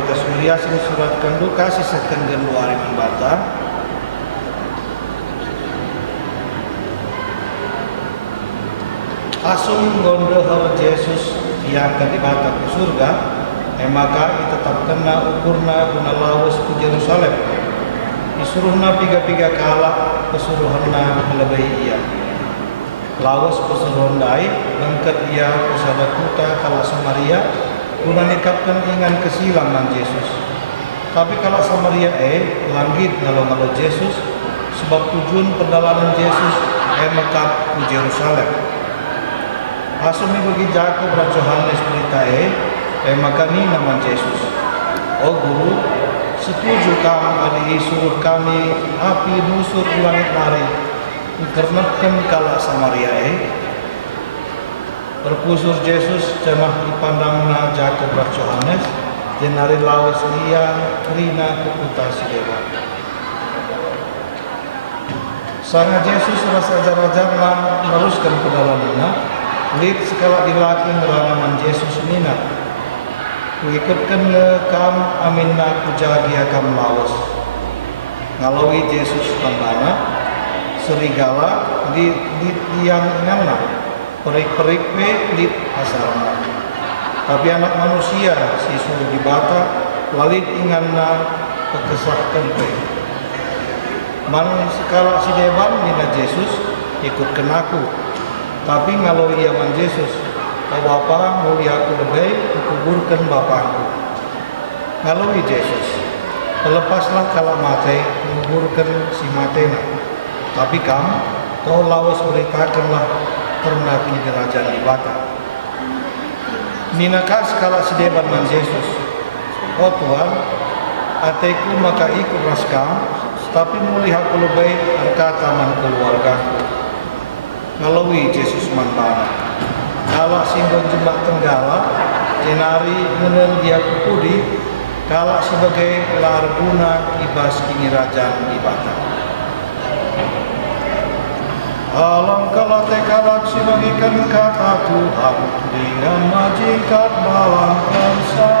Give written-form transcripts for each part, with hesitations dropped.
berita Maria sing surat Lukas sisakan gen 2 man bata. Asum gondo hal Yesus yang kadibata ke surga, maka ditetapkan ukurna guna lawas ke Yerusalem. Disuruhna piga-piga kala pesuruhanna melebihi ia. Lawas pesuruhan dai bangkat ia pesada kuta kala Samaria guna nikapkan ingan kesilangan Yesus. Tapi kala Samaria langit ngalo-ngalo Yesus sebab tujuan perjalanan Yesus mekap ke Yerusalem. Asumi bagi Jakob dan Yohanes berita maka ni nama Yesus. Oh guru, setuju kamu adi suruh kami api nusur di langit mari dikernepkan kala Samaria Berpusur Yesus cenah dipandangna Jakob dan Yohanes jenari lawas ia rina kukuta sidewa. Sanga Yesus rasa ajar-ajarna meneruskan perjalanannya. Lid sekala dilaki ngeranaman Yesus minat. Ikutkan kam aminna kujagia kam lawas. Ngalawi Yesus tambana serigala di yang ngana. Perik-perik lid asarana. Tapi anak manusia si suruh dibata lalit inganna pekesahkan Man sekala si dewan nina Yesus ikutkan aku. Tapi kalau ia man Yesus, oh Bapa mulia aku lebih kuburkan Bapakku. Kalau Yesus, lepaslah kala mate kuburkan si matena. Tapi kamu, kau lawas beritakanlah karena di kerajaan di bata. Ninakas kala si dewan man Yesus, oh Tuhan, ateku maka ikut raskam, tapi mulia aku lebih berkata man keluargaku. Ngalawi Yesus mantana. Kala singgon jembah tenggala, jenari ngenen dia kupudi, kala sebagai larguna ibas kini rajaan ibata. Alam kala tekalak sebagikan kata Tuhan, dengan majikat malam kansa,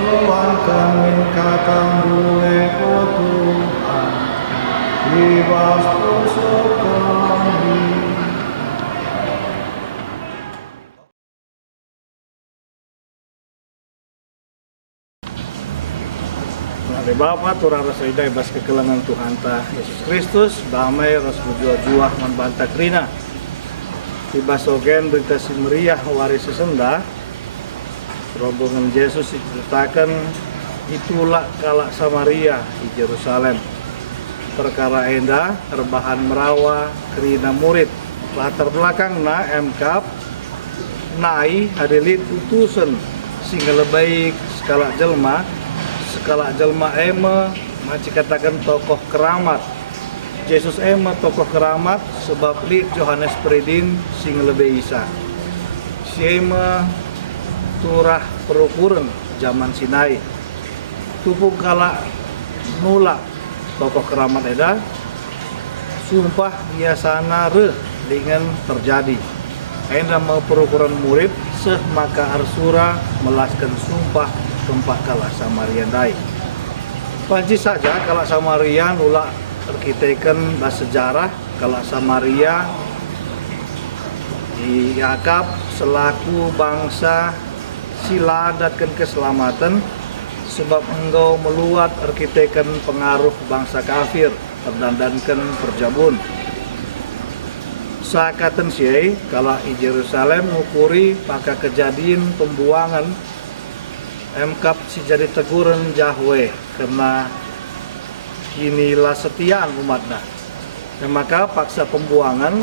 suankan min katang duwe ko Tuhan, ibas pusuk kami. Dari Bapa turah rasa idai bas kekelangan Tuhan ta Yesus Kristus damai ras berjua-jua membantah rina tibas ogen berita si meriah waris sesenda rombongan Yesus diceritakan itulah kala Samaria di Yerusalem perkara enda rebahan merawa kerina murid latar belakang na MKAP nai hadilit utusan sehingga lebih skala jelma masih katakan tokoh keramat Yesus tokoh keramat sebab li Yohanes Peridin sing lebih isa si turah perukuran zaman Sinai tupuk kala nula tokoh keramat eda sumpah biasana dengan terjadi enda mau perukuran murid seh maka arsura melaskan sumpah tempat kala Samaria dai. Panci saja kala Samaria nula terkitakan bahasa sejarah kala Samaria dianggap selaku bangsa siladatkan keselamatan sebab engkau meluat arkitekan pengaruh bangsa kafir terdandankan perjabun. Sakatan siai kala di Yerusalem ngukuri pakai kejadian pembuangan MKAP si jadi teguran Yahweh karena inilah setiaan umatnya. Maka paksa pembuangan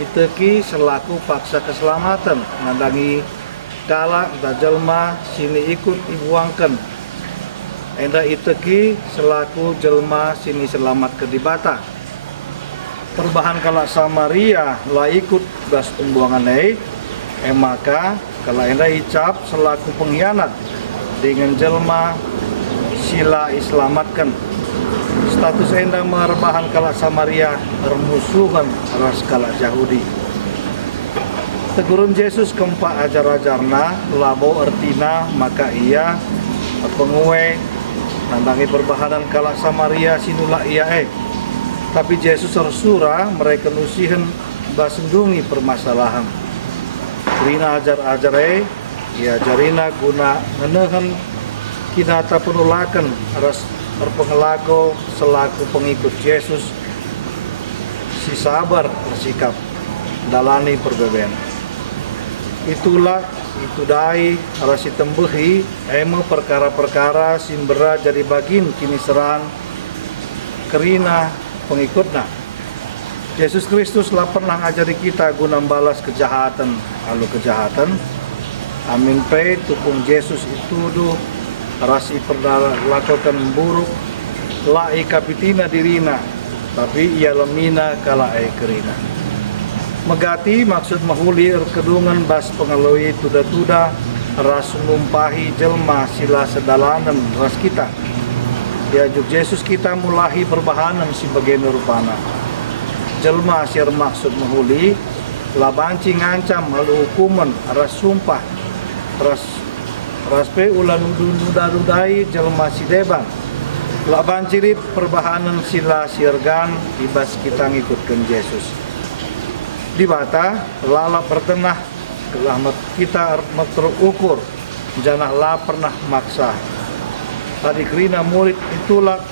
iteki selaku paksa keselamatan nandangi kala jelma sini ikut dibuangkan. Enda iteki selaku jelma sini selamat ke dibata. Perubahan kala Samaria lah ikut bas pembuangan maka kala enda icap selaku pengkhianat dengan jelma sila iselamatkan status enda merebahan kala Samaria bermusuhan ras kala Yahudi tegurun Yesus keempat ajar-ajarna labo ertina maka ia penguwe nandangi perbahanan kala Samaria sinula ia tapi Yesus surah mereka nusihan basendungi permasalahan Rina ajar ya jarina guna ngenehan kinata penolakan ras perpengelago selaku pengikut Yesus si sabar bersikap dalani perbedaan itulah itu dai rasi tembehi emo perkara-perkara simbera jadi bagin kini seran kerina pengikutna Yesus Kristus lah pernah ngajari kita guna balas kejahatan lalu kejahatan amin pe tukung Yesus itu rasi pernah lakukan buruk lai kapitina dirina tapi ia lemina kala kerina megati maksud mahuli kedungan bas pengalui tuda-tuda ras numpahi jelma sila sedalanan ras kita diajuk Yesus kita mulahi perbahanan si bagian rupana jelma siar maksud mahuli labanci ngancam lalu hukuman ras sumpah ras pe ulan nuda-nudai jelma si deban laban cirip perbahanan sila siargan ibas kita ngikutkan Yesus di bata lala bertenah telah kita terukur janah la pernah maksa tadi kerina murid itulah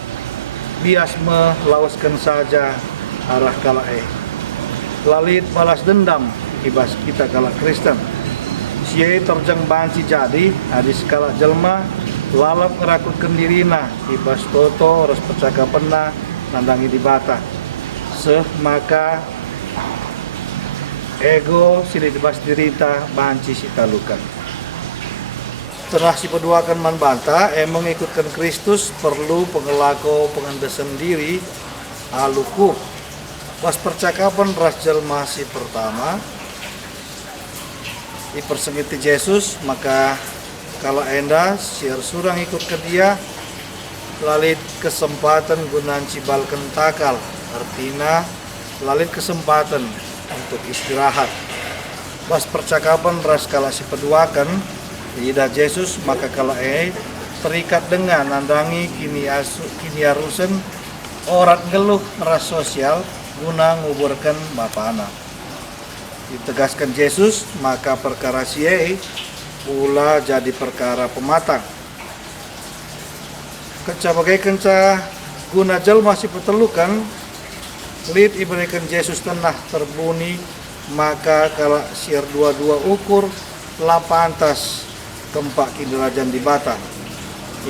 bias melawaskan saja arah kala lalit balas dendam ibas kita kala Kristen siye terjang banci jadi hadis kala jelma lalap ngerakutkan dirina ibas toto ras percakapan nandangi di bata maka ego sila dibas dirita banci si talukan setelah si peduakan man banta mengikutkan Kristus perlu pengelako pengandasan diri aluku pas percakapan ras jelma si pertama dipersengiti Yesus maka kalau enda siar surang ikut ke dia lalit kesempatan gunaan cibalkan takal artinya lalit kesempatan untuk istirahat pas percakapan ras kala si peduakan tidak Yesus maka kala terikat dengan nandangi kini arusen orang geluh ras sosial guna nguburkan bapana ditegaskan Yesus maka perkara siye pula jadi perkara pematang kecabagai kenca guna jelma si petelukan lid iberikan Yesus tenah terbuni maka kalau siar dua ukur la pantas kempak kinderajaan di bata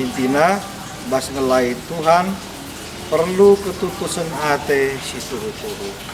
intina bas ngelai Tuhan perlu ketutusan ate si turu-turu